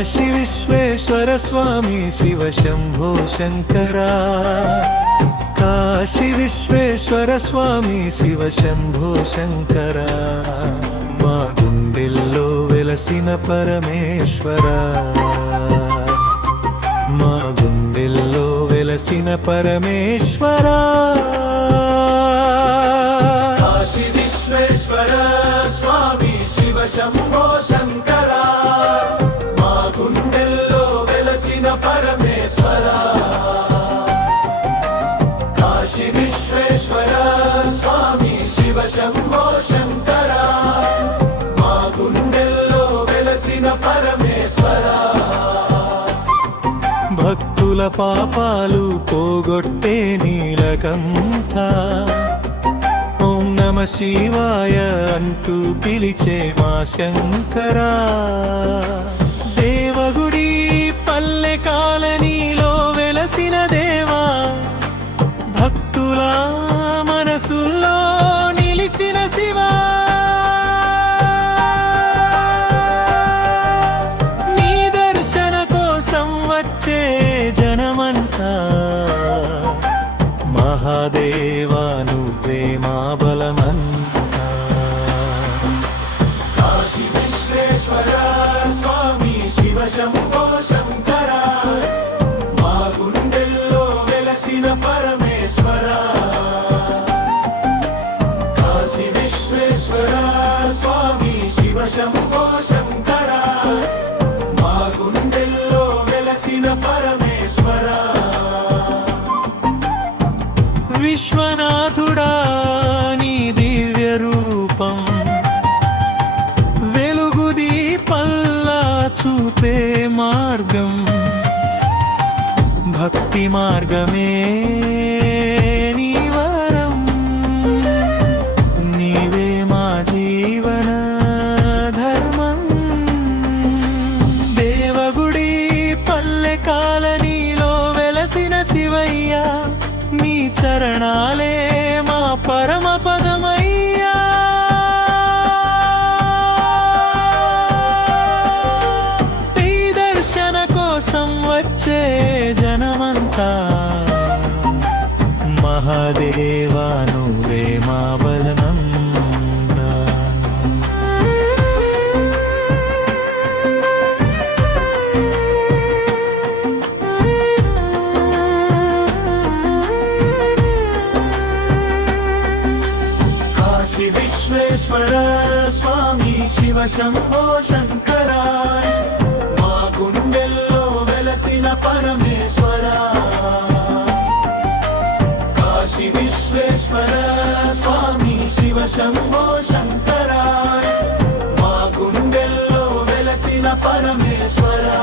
కాశీ విశ్వేశ్వర స్వామి శివ శంభో శంకరా, కాశీ విశ్వేశ్వర స్వామి శివ శంభో శంకరా, మా గుండెల్లో వెలసిన పరమేశ్వరా, మా గుండెల్లో వెలసిన పరమేశ్వరా. కాశీ విశ్వేశ్వర స్వామి శివ శంభో శంకరా, మా గుండెల్లో వెలసిన పరమేశ్వరా. కాశీ విశ్వేశ్వర స్వామి శివ శంభో శంకరా, మా గుండెల్లో వెలసిన పరమేశ్వరా. భక్తుల పాపాలు పోగొట్టే నీలకంఠ, ఓం నమ శివాయ అంటూ పిలిచే మా శంకరా. దేవగుడి పల్లె కాలనీలో వెలసిన దేవా, భక్తుల మనసుల్లో నిలిచిన శివా, నీ దర్శన కోసం వచ్చే జనమంతా, మహాదేవా నువ్వే మా బలమంతా. కాశీ విశ్వేశ్వర స్వామి శివ శంభో శంకరా, మా గుండెల్లో వెలసిన పరమేశ్వరా. కాశీ విశ్వేశ్వర స్వామి శివ శంభో శంకరా, మా గుండెల్లో వెలసిన పరమేశ్వరా. విశ్వనాథుడా నీ దివ్య రూపం, వెలుగు దీపంలా చూపే మార్గం, భక్తి మార్గమే నీ వరం, నీవే మా జీవన ధర్మం. దేవగుడి పల్లె కాలనీలో వెలసిన శివయ్య, నీ చరణాలే మా పరమ పదమయ్యా. నీ దర్శన కోసం వచ్చే జనమంతా, మహాదేవా నువ్వే మా బలమంతా. కాశీ విశ్వేశ్వర స్వామి శివ శంభో శంకరా, మా గుండెల్లో వెలసిన పరమేశ్వరా. కాశీ విశ్వేశ్వర స్వామి శివ శంభో శంకరా, మా గుండెల్లో వెలసిన పరమేశ్వరా.